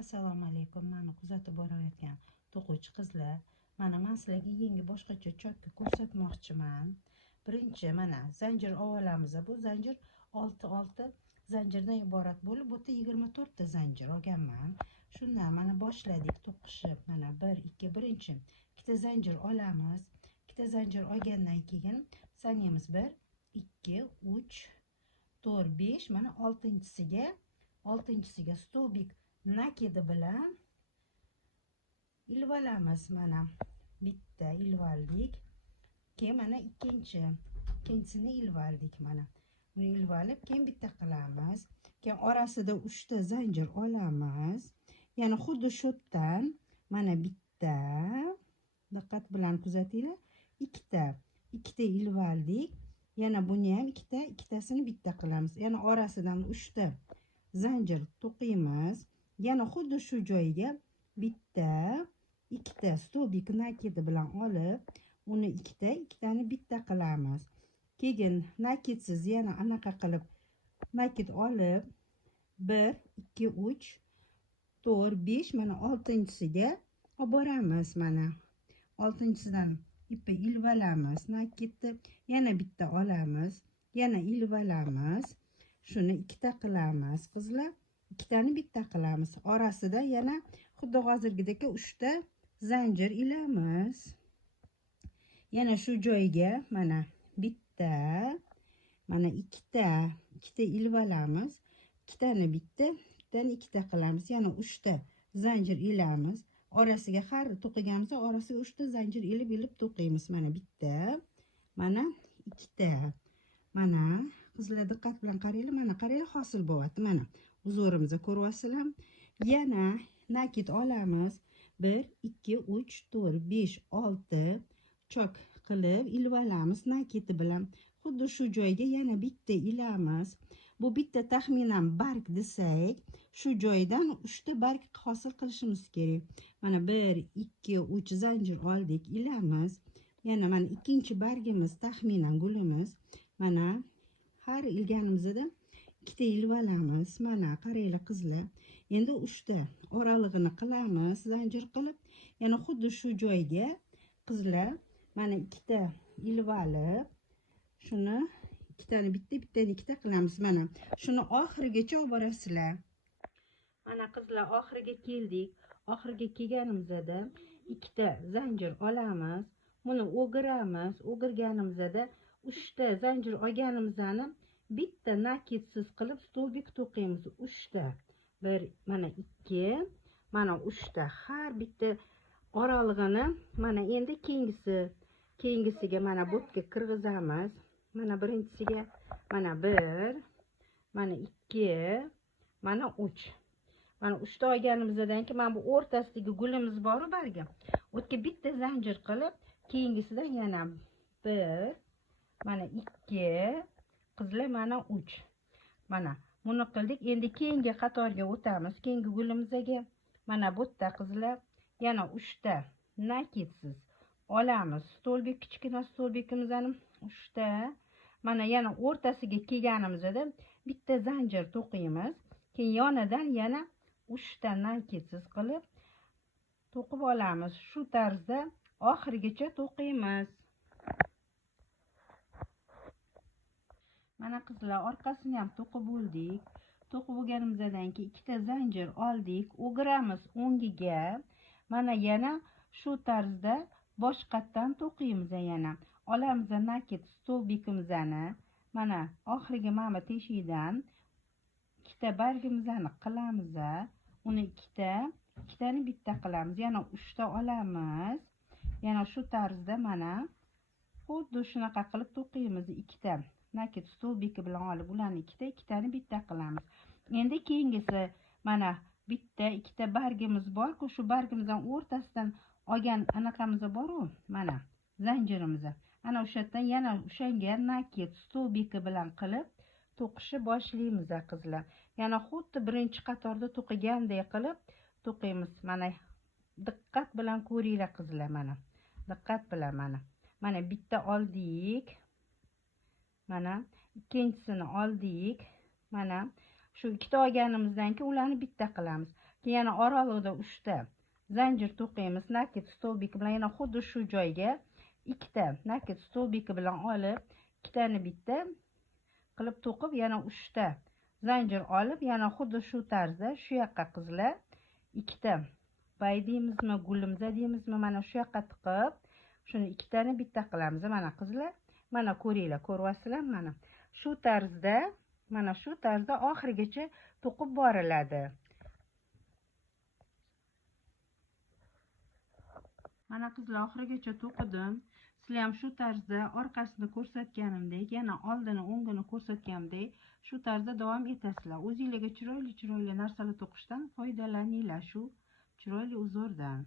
Assalomu alaykum. Mani kuzatib borayotgan to'quvchi qizlar, men sizlarga yangi boshqacha chokka ko'rsatmoqchiman. Birinchi mana zanjir olamiz. Bu zanjir 6 zanjirdan iborat bo'lib, bu yerda 24 ta zanjir olganman. Shundan mana boshladik to'qishib. Mana 1 2 birinchi ikkita zanjir olamiz. Ikkita zanjir olgandan keyin sanaymiz 1 2 3 4 5 mana 6-siga stolbik nakidi bilan ilvalamiz. Mana bitta ilvaldik, keyin mana ikkinchisini ilvaldik. Mana buni ilvalib keyin bitta qilamiz. Keyin orasida 3 ta zanjir olamiz. Yana xuddi shu yerdan mana bitta, diqqat bilan kuzatinglar, ikkita ilvaldik. Yana buni ham ikkitasini bitta qilamiz. Yana orasidan 3 ta zanjir to'qiymiz. Yana xuddi shu joyiga ikkita stolbik nakidi bilan olib, uni ikkitani bitta qilamiz. Keyin nakidsiz yana anaqa qilib nakid olib 1 2 3 4 5 mana 6-siga olib boramiz. Mana 6-sidan ipni ilvalamiz, nakidni yana bitta olamiz, yana ilvalamiz. Shuni ikkita qilamiz qizlar. Ikkitani bitta qilamiz. Orasida yana xuddi hozirgidek 3 ta zanjir ilamiz. Yana shu joyga mana bitta, mana ikkita ilvalamiz. Ikkitani bittani ikkita qilamiz. Yana 3 ta zanjir ilamiz. Orasiga har to'qiganimiz orasiga 3 ta zanjir ilib to'qiymiz. Mana bitta, mana ikkita. Mana qizlar diqqat bilan qaranglar. Mana qaranglar, hosil bo'lyapti. Mana uzorimizni ko'ryapsizlar. Yana nakid olamiz. 1 2 3 4 5 6 chok qilib ilvalamiz nakidi bilan. Xuddi shu joyga yana bitta ilamiz. Bu bitta taxminan barg desak, shu joydan 3 ta barg hosil qilishimiz kerak. Mana 1 2 3 zanjir oldik, ilamiz. Yana mana ikkinchi bargimiz, taxminan gulimiz. Mana har ilganimizda ikkita ilvalamiz. Mana qaranglar qizlar. Endi 3 ta oralig'ini qilamiz zanjir qilib. Yana xuddi shu joyga qizlar mana ikkita ilvalib, shuni ikkitani bittani ikkita qilamiz. Mana shuni oxirigacha olib borasizlar. Mana qizlar oxiriga keldik. Oxiriga kelganimizda ikkita zanjir olamiz. Buni o'giramiz. O'girganimizda 3 ta zanjir olganimizni bitta nakidsiz qilib stolbik to'qiymiz. 3 ta. 1 mana 2 mana 3 ta. Har bitta oralig'ini mana endi keyingisiga mana bo'tga kirgizamiz. Mana birinchisiga mana 1 mana 2 mana 3. Mana 3 ta olganimizdan keyin mana bu o'rtasidagi gulimiz bor-ku bargi. O'tga bitta zanjir qilib, keyingisidan yana 1 mana 2 qizlar mana 3. Mana buni qildik. Endi keyingi qatorga o'tamiz. Keyingi gulimizga mana bu yerda qizlar yana 3 ta nakidsiz olamiz. Stolbik, kichkina stolbikimizni 3 ta. Mana yana o'rtasiga kelganimizda bitta zanjir to'qiymiz. Keyin yonidan yana 3 ta nakidsiz qilib to'qib olamiz. Shu tarzda oxirigacha to'qiymiz. Mana qizlar orqasini ham to'qib bo'ldik. To'qib bo'lganimizdan keyin ikkita zanjir oldik, o'giramiz o'ngiga. Mana yana shu tarzda boshqatdan to'qiymiz. Yana olamiz nakid stolbikimizni. Mana oxirgi mana teshidan ikkita bargimizni qilamiz. Uni ikkitani bitta qilamiz. Yana 3 ta olamiz. Yana shu tarzda mana xuddi shunaqa qilib to'qiymiz. Ikkita nakid stolbiki bilan olib ularni ikkitani bitta qilamiz. Endi keyingisi mana bitta ikkita bargimiz bor-ku, shu bargimizdan o'rtasidan olgan anaqamiz bor-ku, mana zanjirimiz. Ana o'shadan yana o'shanga nakid stolbiki bilan qilib to'qishni boshlaymiz qizlar. Yana xuddi birinchi qatorda to'qiganday qilib to'qiymiz. Mana diqqat bilan ko'ringlar qizlar. Mana diqqat bilan mana bitta oldik. Mana ikkinchisini oldik. Mana shu ikkita olganimizdan keyin ularni bitta qilamiz. yana oralig'ida 3 ta zanjir to'qiymiz nakit stolbiki bilan. Yana xuddi shu joyga 2 ta nakit stolbiki bilan olib, ikkitani bitta qilib to'qib, yana 3 ta zanjir olib, yana xuddi shu tarzda shu yoqqa qizlar 2 ta bay deymizmi, gulimza deymizmi, mana shu yoqqa tiqib, shuni ikkitani bitta qilamiz. Mana qizlar, mana ko'ringlar, ko'ryapsizlar, mana shu tarzda, mana shu tarzda oxirigacha to'qib boriladi. Mana qizlar, oxirigacha to'qidim. Sizlar ham shu tarzda orqasini ko'rsatganimdek, yana oldini, o'ngini ko'rsatganimdek shu tarzda davom etasizlar. O'zingizlarga chiroyli narsalar to'qishdan foydalaninglar shu chiroyli uzordan.